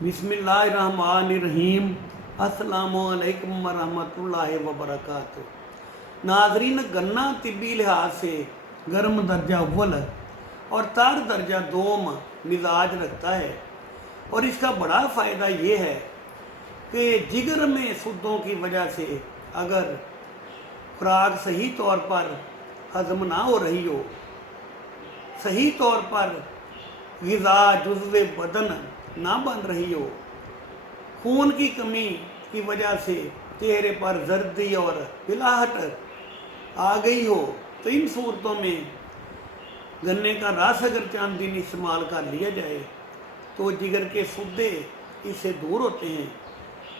बिस्मिल्लाहिर्रहमानिर्रहीम। अस्सलामुअलैकुम वरहमतुल्लाहि वबरकातुहू। नाज़रीन, गन्ना तिब्बी लिहाज से गर्म दर्जा अव्वल और तार दर्जा दोम मिजाज रखता है, और इसका बड़ा फ़ायदा ये है कि जिगर में सुद्दों की वजह से अगर खुराक सही तौर पर हज़म ना हो रही हो, सही तौर पर ग़िज़ा जुज़्व बदन ना बन रही हो, खून की कमी की वजह से चेहरे पर जर्दी और पिलाहट आ गई हो, तो इन सूरतों में गन्ने का रस अगर चंद दिन इस्तेमाल कर लिया जाए तो जिगर के सुद्दे इससे दूर होते हैं,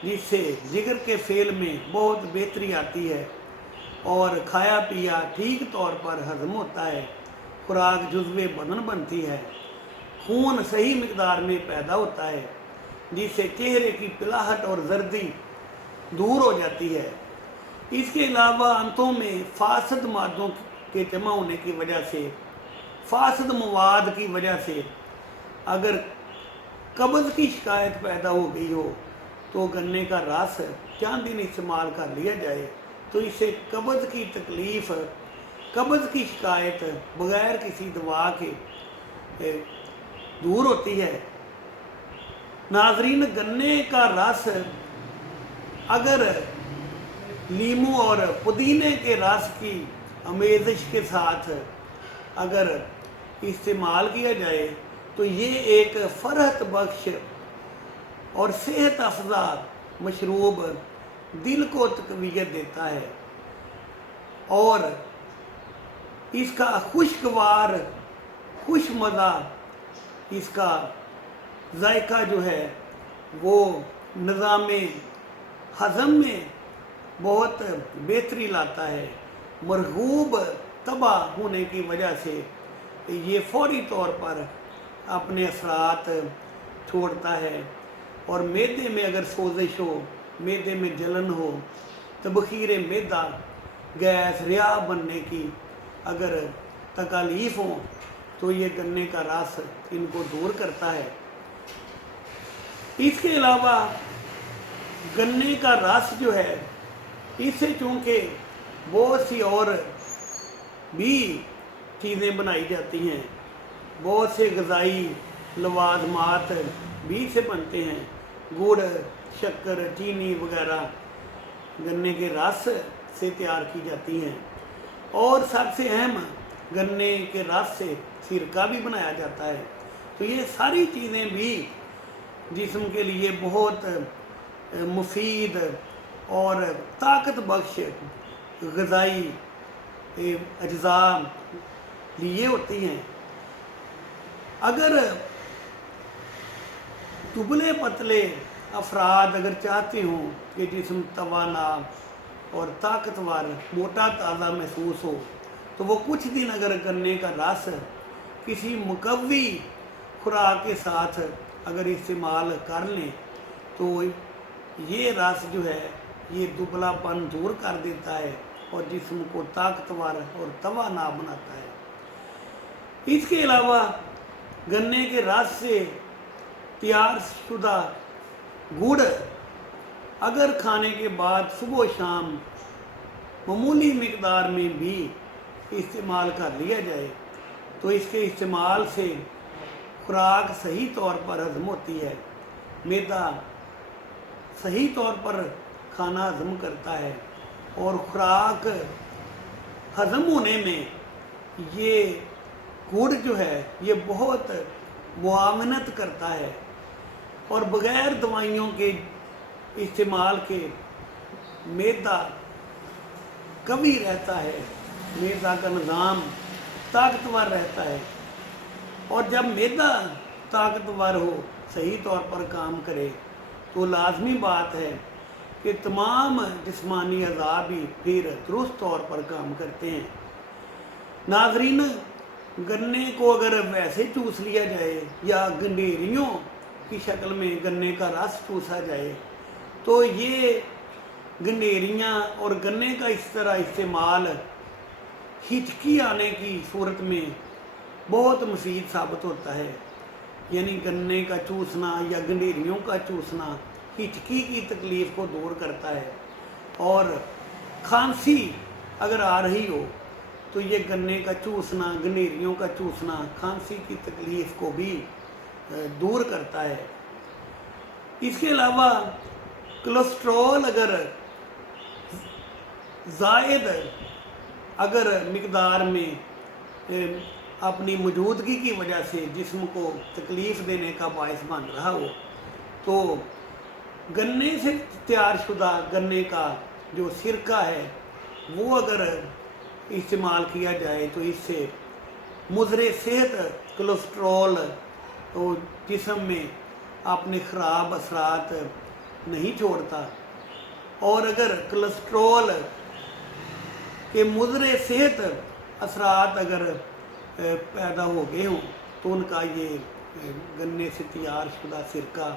जिससे जिगर के फेल में बहुत बेहतरी आती है और खाया पिया ठीक तौर पर हजम होता है, खुराक जुज़्व बदन बनती है, खून सही मिकदार में पैदा होता है, जिससे चेहरे की पिलाहट और जर्दी दूर हो जाती है। इसके अलावा आंतों में फासद मादों के जमा होने की वजह से, फासद मवाद की वजह से अगर कब्ज़ की शिकायत पैदा हो गई हो तो गन्ने का रस चंद दिन इस्तेमाल कर लिया जाए तो इससे कब्ज़ की तकलीफ़, कब्ज़ की शिकायत बग़ैर किसी दवा के दूर होती है। नाज़रीन, गन्ने का रस अगर लीमू और पुदीने के रस की आमेज़श के साथ अगर इस्तेमाल किया जाए तो ये एक फ़रहत बख्श और सेहत अफ़ज़ा मशरूब दिल को तक़वियत देता है, और इसका खुशगवार खुशमज़ा इसका जायका जो है वो निज़ामे हज़म में बहुत बेहतरी लाता है। मरगूब तबाह होने की वजह से ये फौरी तौर पर अपने असरात छोड़ता है, और मैदे में अगर सोजिश हो, मैदे में जलन हो, तबखीर मैदा, गैस, रिया बनने की अगर तकालीफ़ हो तो ये गन्ने का रस इनको दूर करता है। इसके अलावा गन्ने का रस जो है, इससे चूँकि बहुत सी और भी चीज़ें बनाई जाती हैं, बहुत से ग़िज़ाई लवाज़मात भी से बनते हैं, गुड़, शक्कर, चीनी वगैरह गन्ने के रस से तैयार की जाती हैं, और सबसे अहम गन्ने के रस से सिरका भी बनाया जाता है। तो ये सारी चीज़ें भी जिस्म के लिए बहुत मुफीद और ताकत बख्श ग़िज़ाई अज्ज़ा लिए होती हैं। अगर दुबले पतले अफराद अगर चाहते हों कि जिस्म तवाना और ताकतवर, मोटा ताज़ा महसूस हो, तो वो कुछ दिन अगर गन्ने का रस किसी मुकव्वी खुराक के साथ अगर इस्तेमाल कर लें तो ये रस जो है ये दुबलापन दूर कर देता है और जिस्म को ताकतवर और तवाना बनाता है। इसके अलावा गन्ने के रस से तैयार शुदा गुड़ अगर खाने के बाद सुबह शाम मामूली मिकदार में भी इस्तेमाल कर लिया जाए तो इसके इस्तेमाल से खुराक सही तौर पर हज़म होती है, मैदा सही तौर पर खाना हज़म करता है, और खुराक हज़म होने में ये गुड़ जो है ये बहुत मुआवनत करता है, और बग़ैर दवाइयों के इस्तेमाल के मैदा कभी रहता है, मैदा का निज़ाम ताकतवर रहता है, और जब मैदा ताकतवर हो, सही तौर पर काम करे, तो लाजमी बात है कि तमाम जिस्मानी अज़ा भी फिर दुरुस्त तौर पर काम करते हैं। नाज़रीन, गन्ने को अगर वैसे चूस लिया जाए या गंडेरियों की शक्ल में गन्ने का रस चूसा जाए तो ये गंडेरियाँ और गन्ने का इस तरह इस्तेमाल हिचकी आने की सूरत में बहुत मुफीद साबित होता है। यानी गन्ने का चूसना या गंडेरियों का चूसना हिचकी की तकलीफ़ को दूर करता है। और खांसी अगर आ रही हो तो ये गन्ने का चूसना, गंडेरियों का चूसना खांसी की तकलीफ़ को भी दूर करता है। इसके अलावा कोलेस्ट्रॉल अगर ज़ायद अगर मिकदार में अपनी मौजूदगी की वजह से जिस्म को तकलीफ़ देने का बायस बन रहा हो, तो गन्ने से तैयार शुदा गन्ने का जो सिरका है वो अगर इस्तेमाल किया जाए तो इससे मुज़रे सेहत कोलेस्ट्रॉल तो जिस्म में अपने ख़राब असरात नहीं छोड़ता। और अगर कोलेस्ट्रॉल के मुज़रे सेहत असरात अगर पैदा हो गए हों तो उनका ये गन्ने से तैयार शुदा सिरका,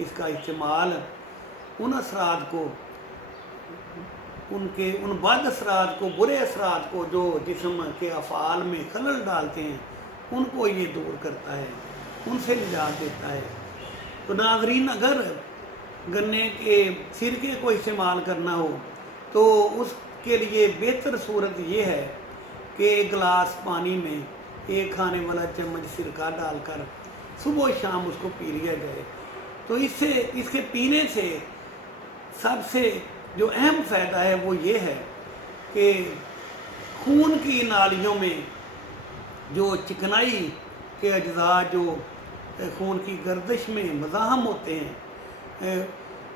इसका इस्तेमाल उन असरात को, उन बद असरात को, बुरे असरात को जो जिस्म के अफ़ाल में खलल डालते हैं, उनको ये दूर करता है, उनसे निजात देता है। तो नाज़रीन, अगर गन्ने के सिरके को इस्तेमाल करना हो तो उसके लिए बेहतर सूरत ये है कि एक गिलास पानी में एक खाने वाला चम्मच सिरका डालकर सुबह शाम उसको पी लिया जाए। तो इससे, इसके पीने से सबसे जो अहम फ़ायदा है वो ये है कि खून की नालियों में जो चिकनाई के अज्जा जो खून की गर्दिश में मज़ाहम होते हैं,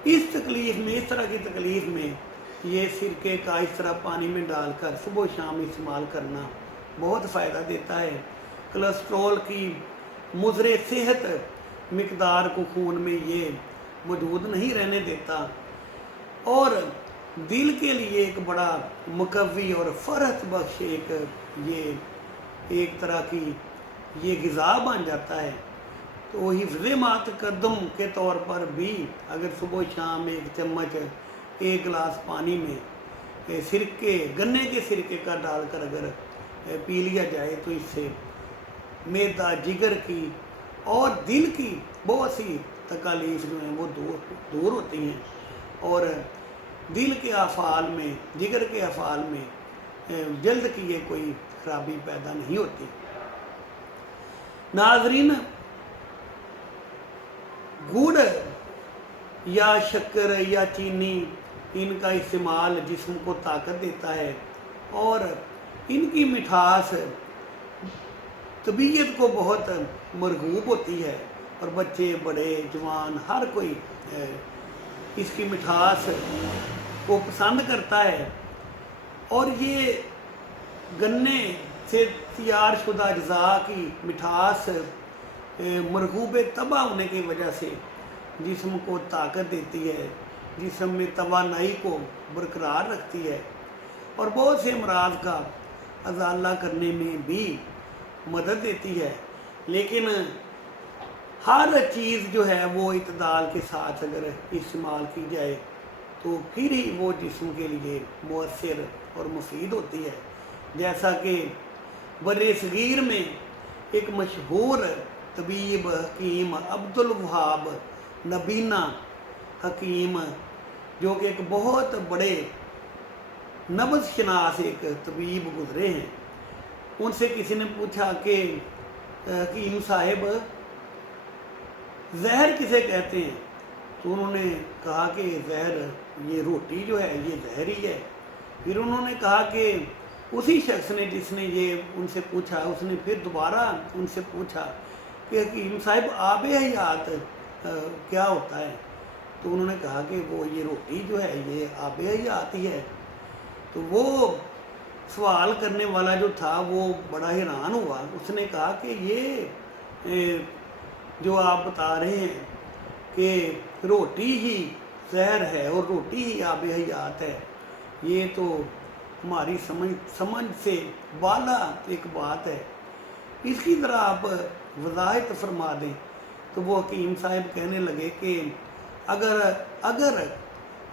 इस तकलीफ़ में, इस तरह की तकलीफ़ में ये सिरके का इस तरह पानी में डालकर सुबह शाम इस्तेमाल करना बहुत फ़ायदा देता है। कोलेस्ट्रॉल की मुज़रे सेहत मिकदार को खून में ये मौजूद नहीं रहने देता और दिल के लिए एक बड़ा मुकव्वी और फ़रहत बख्श एक तरह की ये ग़िज़ा बन जाता है। तो हिफ़्ज़े मात कदम के तौर पर भी अगर सुबह शाम एक चम्मच एक गिलास पानी में सिरके, गन्ने के सिरके का डालकर अगर पी लिया जाए तो इससे मैदा, जिगर की और दिल की बहुत सी तकालीफ जो हैं वो दूर होती हैं और दिल के अफ़ाल में, जिगर के अफ़ाल में जल्द की ये कोई खराबी पैदा नहीं होती। नाज़रीन, गुड़ या शक्कर या चीनी, इनका इस्तेमाल जिस्म को ताकत देता है और इनकी मिठास तबीयत को बहुत मरगूब होती है और बच्चे, बड़े, जवान हर कोई इसकी मिठास को पसंद करता है। और ये गन्ने से तैयार शुदा अज्जा की मिठास मरगूब तबा होने की वजह से जिस्म को ताकत देती है, जिस्म में तवानाई को बरकरार रखती है और बहुत से अमराज का अजाला करने में भी मदद देती है। लेकिन हर चीज़ जो है वो इतदाल के साथ अगर इस्तेमाल की जाए तो फिर ही वो जिस्म के लिए मुअस्सिर और मुफीद होती है। जैसा कि बरे सगीर में एक मशहूर तबीब हकीम अब्दुल वहाब नबीना हकीम, जो कि एक बहुत बड़े नब्ज़ शनास एक तबीब गुज़रे हैं, उनसे किसी ने पूछा कि हकीम साहिब जहर किसे कहते हैं? तो उन्होंने कहा कि जहर ये रोटी जो है ये जहर ही है। फिर उन्होंने कहा कि उसी शख्स ने जिसने ये उनसे पूछा, उसने फिर दोबारा उनसे पूछा कि हकीम साहिब आब हयात क्या होता है? तो उन्होंने कहा कि वो ये रोटी जो है ये आब हयात ही है। तो वो सवाल करने वाला जो था वो बड़ा हैरान हुआ। उसने कहा कि ये जो आप बता रहे हैं कि रोटी ही जहर है और रोटी ही आब हयात है, ये तो हमारी समझ से बाला एक बात है, इसकी तरह आप वज़ाहत फरमा दें। तो वो हकीम साहब कहने लगे कि अगर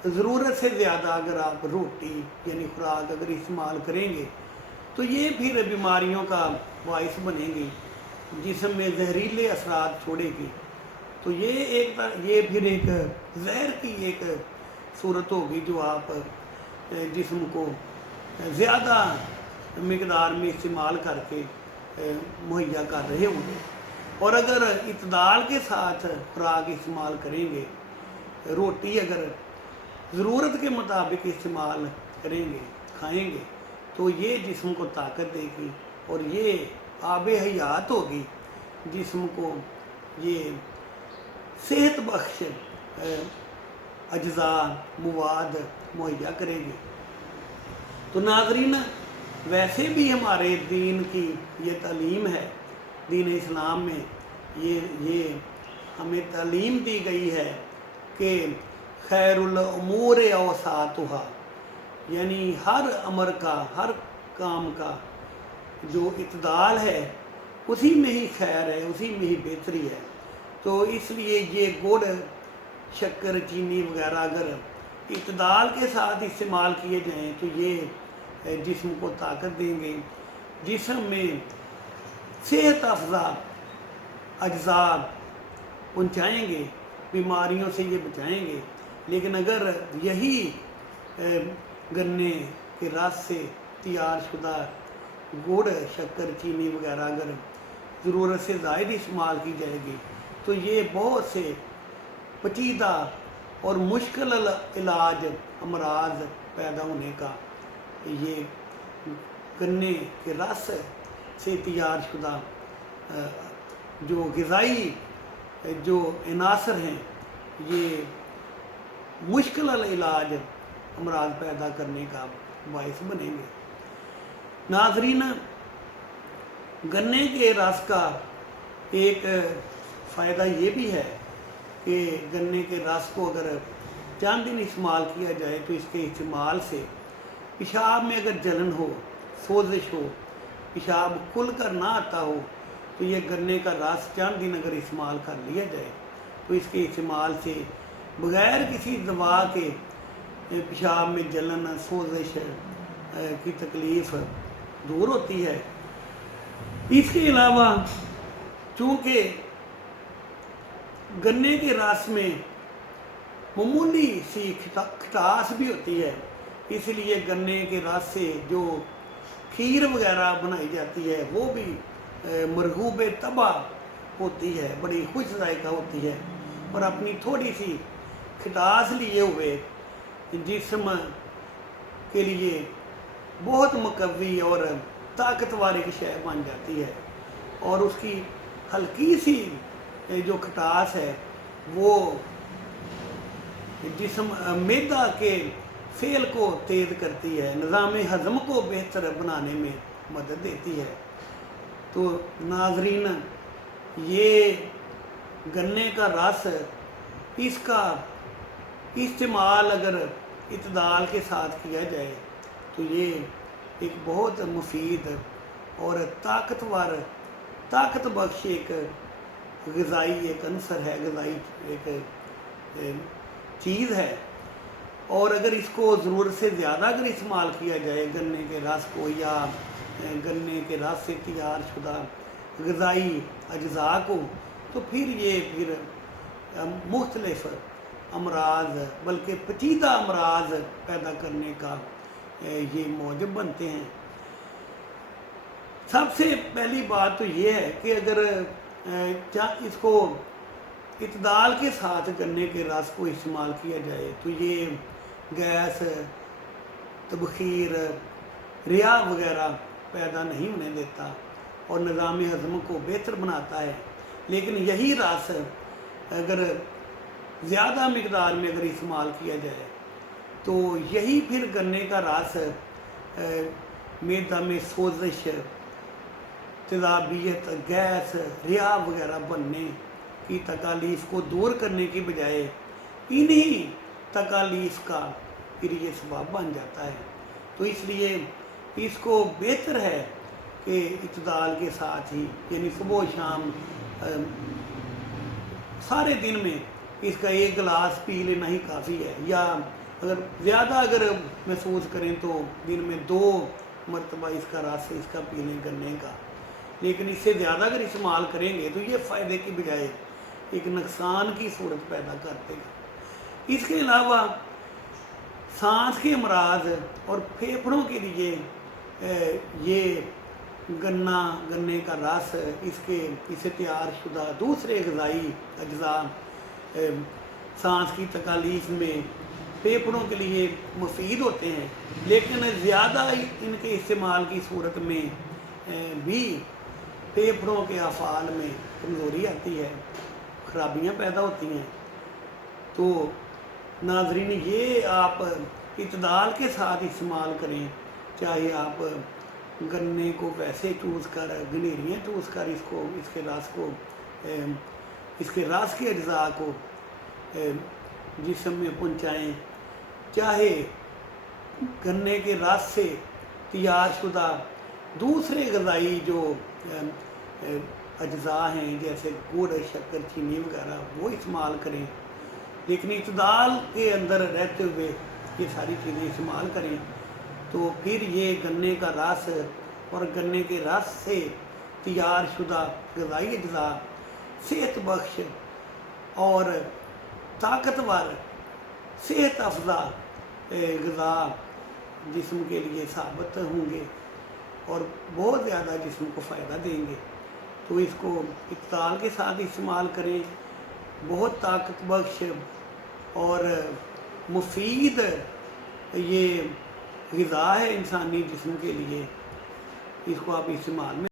ज़रूरत से ज़्यादा अगर आप रोटी यानी खुराक अगर इस्तेमाल करेंगे तो ये फिर बीमारियों का बाइस बनेगी। جسم میں زہریلے اثرات چھوڑے گی، تو یہ پھر ایک زہر کی ایک صورت ہوگی جو آپ جسم کو زیادہ مقدار میں استعمال کر کے مہیا کر رہے ہوں گے۔ اور اگر اعتدال کے ساتھ خوراک استعمال کریں گے، روٹی اگر ضرورت کے مطابق استعمال کریں گے، کھائیں گے، تو یہ جسم کو طاقت دے گی اور یہ آب حیات ہوگی، جسم کو یہ صحت بخش اجزاء مواد مہیا کرے گی۔ تو ناظرین، ویسے بھی ہمارے دین کی یہ تعلیم ہے، دین اسلام میں یہ ہمیں تعلیم دی گئی ہے کہ خیر الامور اوساطھا، یعنی ہر امر کا، ہر کام کا جو اعتدال ہے اسی میں ہی خیر ہے، اسی میں ہی بہتری ہے۔ تو اس لیے یہ گڑ، شکر، چینی وغیرہ اگر اعتدال کے ساتھ استعمال کیے جائیں تو یہ جسم کو طاقت دیں گے، جسم میں صحت افزا اجزاء پہنچائیں گے، بیماریوں سے یہ بچائیں گے۔ لیکن اگر یہی گنے کے رس سے تیار شدہ گڑ، شکر، چینی وغیرہ اگر ضرورت سے زائد استعمال کی جائے گی تو یہ بہت سے پیچیدہ اور مشکل علاج امراض پیدا ہونے کا، یہ گنے کے رس سے تیار شدہ جو غذائی جو عناصر ہیں، یہ مشکل العلاج امراض پیدا کرنے کا باعث بنیں گے۔ ناظرین، گنے کے رس کا ایک فائدہ یہ بھی ہے کہ گنے کے رس کو اگر چند دن استعمال کیا جائے تو اس کے استعمال سے پیشاب میں اگر جلن ہو، سوزش ہو، پیشاب کھل کر نہ آتا ہو، تو یہ گنے کا رس چند دن اگر استعمال کر لیا جائے تو اس کے استعمال سے بغیر کسی دوا کے پیشاب میں جلن، سوزش کی تکلیف دور ہوتی ہے۔ اس کے علاوہ چونکہ گنے کے رس میں معمولی سی کھٹاس بھی ہوتی ہے، اس لیے گنے کے رس سے جو کھیر وغیرہ بنائی جاتی ہے وہ بھی مرغوب طبع ہوتی ہے، بڑی خوش ذائقہ ہوتی ہے، اور اپنی تھوڑی سی کھٹاس لیے ہوئے جسم کے لیے بہت مقوی اور طاقتور ایک شے بن جاتی ہے۔ اور اس کی ہلکی سی جو کھٹاس ہے وہ جسم معدہ کے فعل کو تیز کرتی ہے، نظام ہضم کو بہتر بنانے میں مدد دیتی ہے۔ تو ناظرین، یہ گنے کا رس، اس کا استعمال اگر اعتدال کے ساتھ کیا جائے تو یہ ایک بہت مفید اور طاقت بخش ایک غذائی ایک عنصر ہے، غذائی ایک چیز ہے۔ اور اگر اس کو ضرورت سے زیادہ اگر استعمال کیا جائے گنے کے رس کو، یا گنے کے رس سے تیار شدہ غذائی اجزاء کو، تو پھر مختلف امراض، بلکہ پیچیدہ امراض پیدا کرنے کا یہ موجب بنتے ہیں۔ سب سے پہلی بات تو یہ ہے کہ اگر اس کو اعتدال کے ساتھ گنے کے رس کو استعمال کیا جائے تو یہ گیس، تبخیر، ریا وغیرہ پیدا نہیں ہونے دیتا اور نظام ہضم کو بہتر بناتا ہے۔ لیکن یہی رس اگر زیادہ مقدار میں اگر استعمال کیا جائے تو یہی پھر گنے کا رس معدہ میں سوزش، تیزابیت، گیس، ریا وغیرہ بننے کی تکالیف کو دور کرنے کی بجائے انہی تکالیف کا پھر یہ سبب بن جاتا ہے۔ تو اس لیے اس کو بہتر ہے کہ اعتدال کے ساتھ ہی، یعنی صبح و شام سارے دن میں اس کا ایک گلاس پی لینا ہی کافی ہے، یا اگر زیادہ اگر محسوس کریں تو دن میں 2 مرتبہ اس کا رس اس کا پی لیں گنے کا۔ لیکن اس سے زیادہ اگر استعمال کریں گے تو یہ فائدے کی بجائے ایک نقصان کی صورت پیدا کر دے گا۔ اس کے علاوہ سانس کے امراض اور پھیپھڑوں کے لیے یہ گنے کا رس، اسے تیار شدہ دوسرے غذائی اجزاء سانس کی تکالیف میں پھیپھڑوں کے لیے مفید ہوتے ہیں، لیکن زیادہ ان کے استعمال کی صورت میں بھی پھیپھڑوں کے افعال میں کمزوری آتی ہے، خرابیاں پیدا ہوتی ہیں۔ تو ناظرین، یہ آپ اعتدال کے ساتھ استعمال کریں، چاہے آپ گنے کو ویسے چوز کر، گنیریاں چوز کر اس کے رس کے اجزاء کو جسم میں پہنچائیں، چاہے گنے کے رس سے تیار شدہ دوسرے غذائی جو اجزاء ہیں جیسے گڑ، شکر، چینی وغیرہ وہ استعمال کریں، لیکن اعتدال کے اندر رہتے ہوئے یہ ساری چیزیں استعمال کریں، تو پھر یہ گنے کا رس اور گنے کے رس سے تیار شدہ غذائی اجزاء صحت بخش اور طاقتور، صحت افزا غذا جسم کے لیے ثابت ہوں گے اور بہت زیادہ جسم کو فائدہ دیں گے۔ تو اس کو اعتدال کے ساتھ استعمال کریں، بہت طاقت بخش اور مفید یہ غذا ہے انسانی جسم کے لیے، اس کو آپ استعمال میں